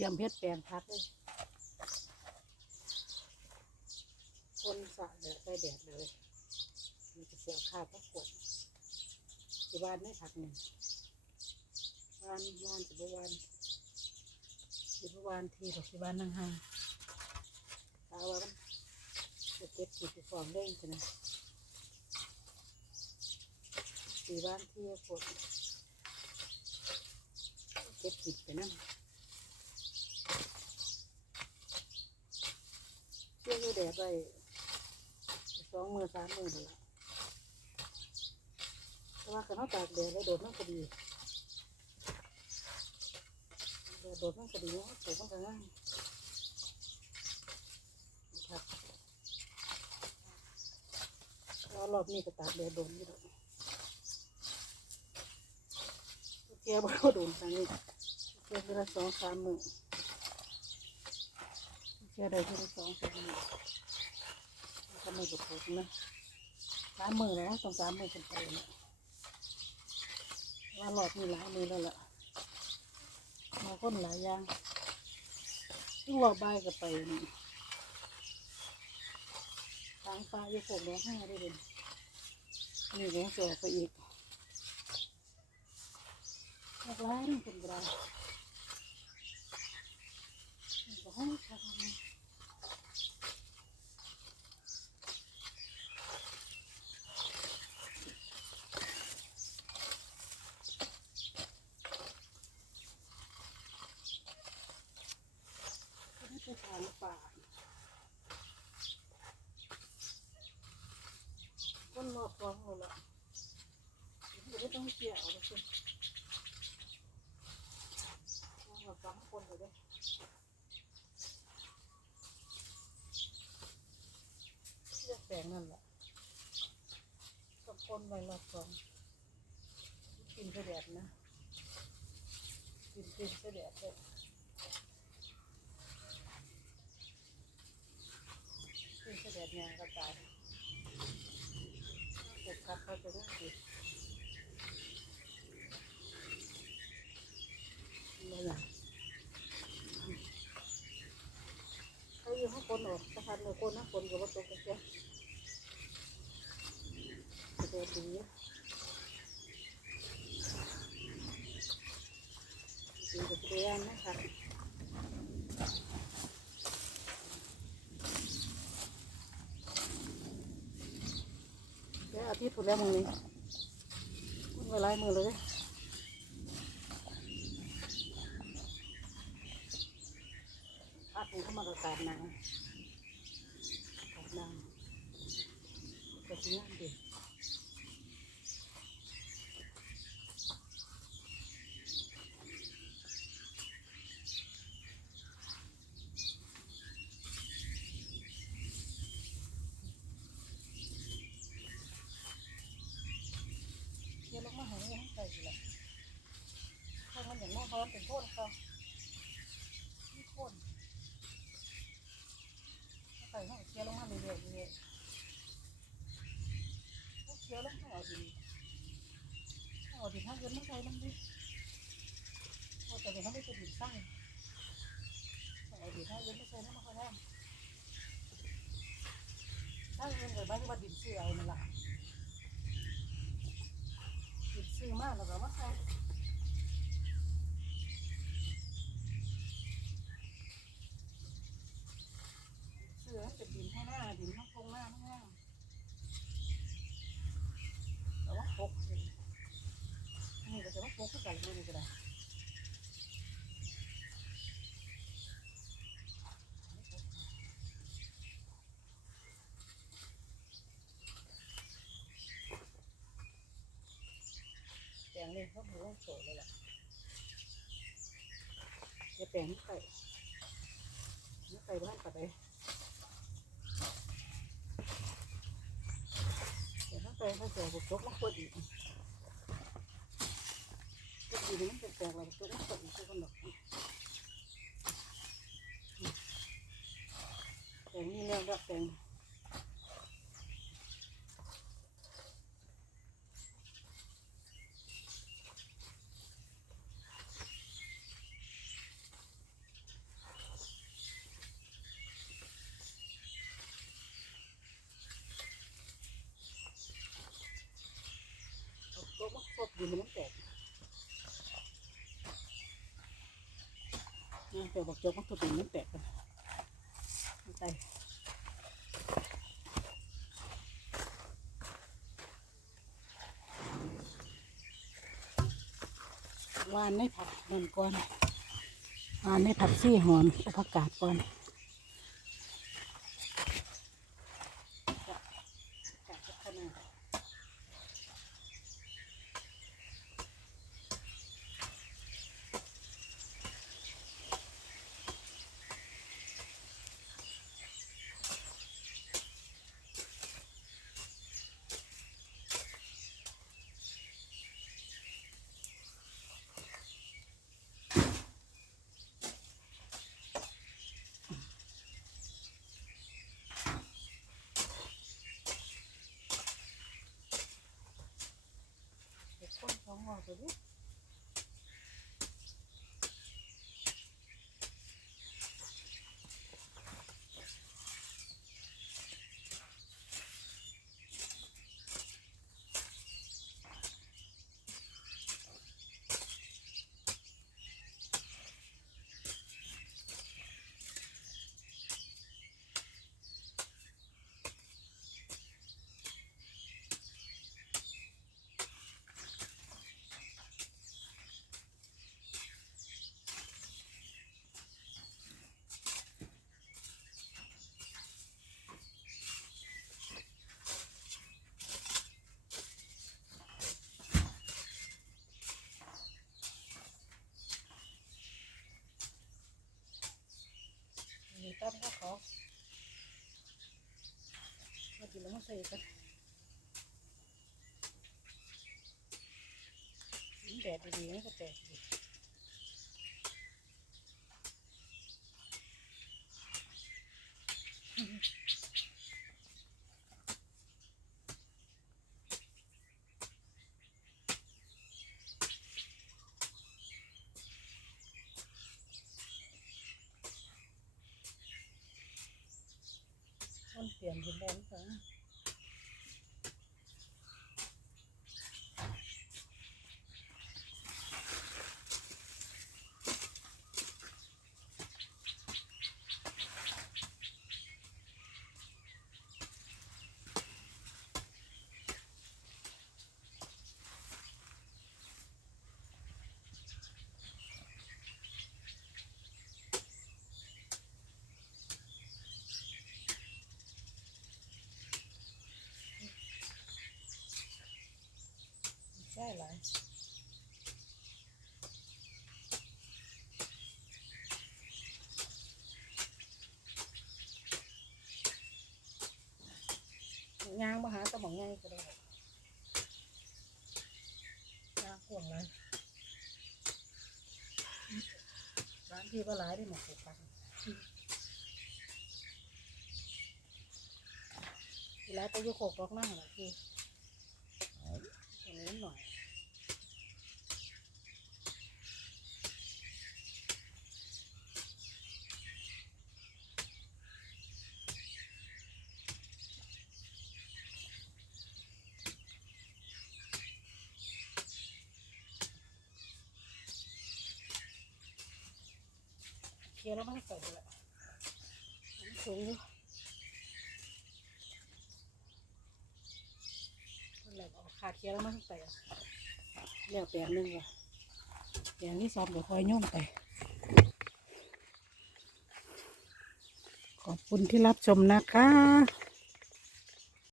ตรียมเพชรแปลงพักเลยคนสะแดดได้แดดเลยมันจะเสียค่าพักขวดที่บ้านไม่ผักหนึ่งวานวานจะบวานจะบวานทีดอกที่บ้านนั่งห่างตาว่ามันจะเก็บขีดฟองเล่งกันนะที่บ้านที่ฝนเก็บขีดไปนั่ง เชื่ออยู่แดดไปสองมือสามมือเลยแต่ว่าขนมตากแดดแล้วโดดมันก็ดีแดดโดดมันก็ดีนะปลูกมันก็ง่ายครับแล้วรอบนี้ก็ตากแดดโดนอยู่ดอกเทียบว่าโดนทางนี้เทียบไปละสองสามมือ เชื่อได้ที่สองสามมือแล้วก็ไม่กระปุกนะสามมือแล้วต้องสามมือกันไปนะว่าหลอดมีหลายมือแล้วล่ะมาคนหลายอย่างทุกรอบบ่ายก็ไปนี่ทางปลาอยู่พวกแล้วห้าได้เลยนี่ก็ยังเสือไปอีกหลากหลายนี่เป็นกระดาษนี่ก็ให้ทำ ไม่ไปทางป่าต้นรอบฟองเอาละเดี๋ยวไม่ต้องเกี่ยวแล้วสิเราสามคนเลยเด้เลือกแปลงนั่นแหละสองคนไว้รอบฟองกินเสด็จนะกินกินเสด็จเลย ขึ้นเสด็จงานก็ตายเก็บคัดเขาจะได้ดีไม่อยากเขาอยู่ข้างบนออกสะพานเลยคนนะคนกับวัตถุกันเจ้าเสด็จดีดีกับเรียนนะคะ เดี๋ยวอา ทิตย์ถูกแล้วมึงนี่มึงไปไล่มือเลยเด้อาผมเข้ามากระกาดหนังกาดหนังกระชิ้นางดิเดี๋ยวลงมาหาเงินให้ใส่สิละ ถ้ามันอย่างน้อยเขาเป็นโทษเขาไม่โทษใส่ห้องเคี้ยวลงมาเรื่อยๆเรื่อยๆเคี้ยวแล้วเขาเอาดินเขาเอาดินห้าเงินมาใส่ลงดิเอาแต่เดี๋ยวเขาไม่จะดินสร้างเอาดินห้าเงินไมาใส่แล้วมาเขาได้ถ้าเงินเกิดมาที่ว่าดินเสื่อเอานั่นแหละดินซื้อมากแล้วก็มาใส่เสือเป็นดินให้หน้าดินข้างตรงหน้าข้างล่างแต่ว่าปกสิอันนี้ ก็จะว่าปกก็ใส่มือก็ได้แปลงนี่เขาบอว่าโสดเลยล่ะจะแปลงไม่ไปไม่ไปบ้านปัดเลยเดี๋ยวถ้าไปถ้าเสียบุกจกมาคนอีก เห็นมันแปลกๆเราตัวมันตกตัวมันดอกแต่นี่แนวดอกแตงก็มักพบอยู่มันแตก แต่บอกโจกมันตัวดินมันแตกกันมันไปวานในผักนั่นก่อนวานในผักซี่หอมอุปกาศก่อน เด็กค ตั้มก็ขอมากินแล้วมาใส่กันแดดดีๆนี่ก็แดดดี มัน เปลี่ยนเป็น หลายยางมาหาตะหมองไงก็ได้ยางพ่วงเลยร้านที่ก็หลายได้หมดปลูกปันเวลาไปอยุโคกรอกหน้าหรอพี่ตรงนี้หน่อย เคลียร์แล้วไม่ให้ใส่เลยสูงอยู่แหละเอกขาดเคียร์แล้วไม่ให้ใส่อะแล้วแปลงหนึงว่ะแปลงที่สองเดี๋ยวคอยโย่งไปขอบคุณที่รับชมนะคะ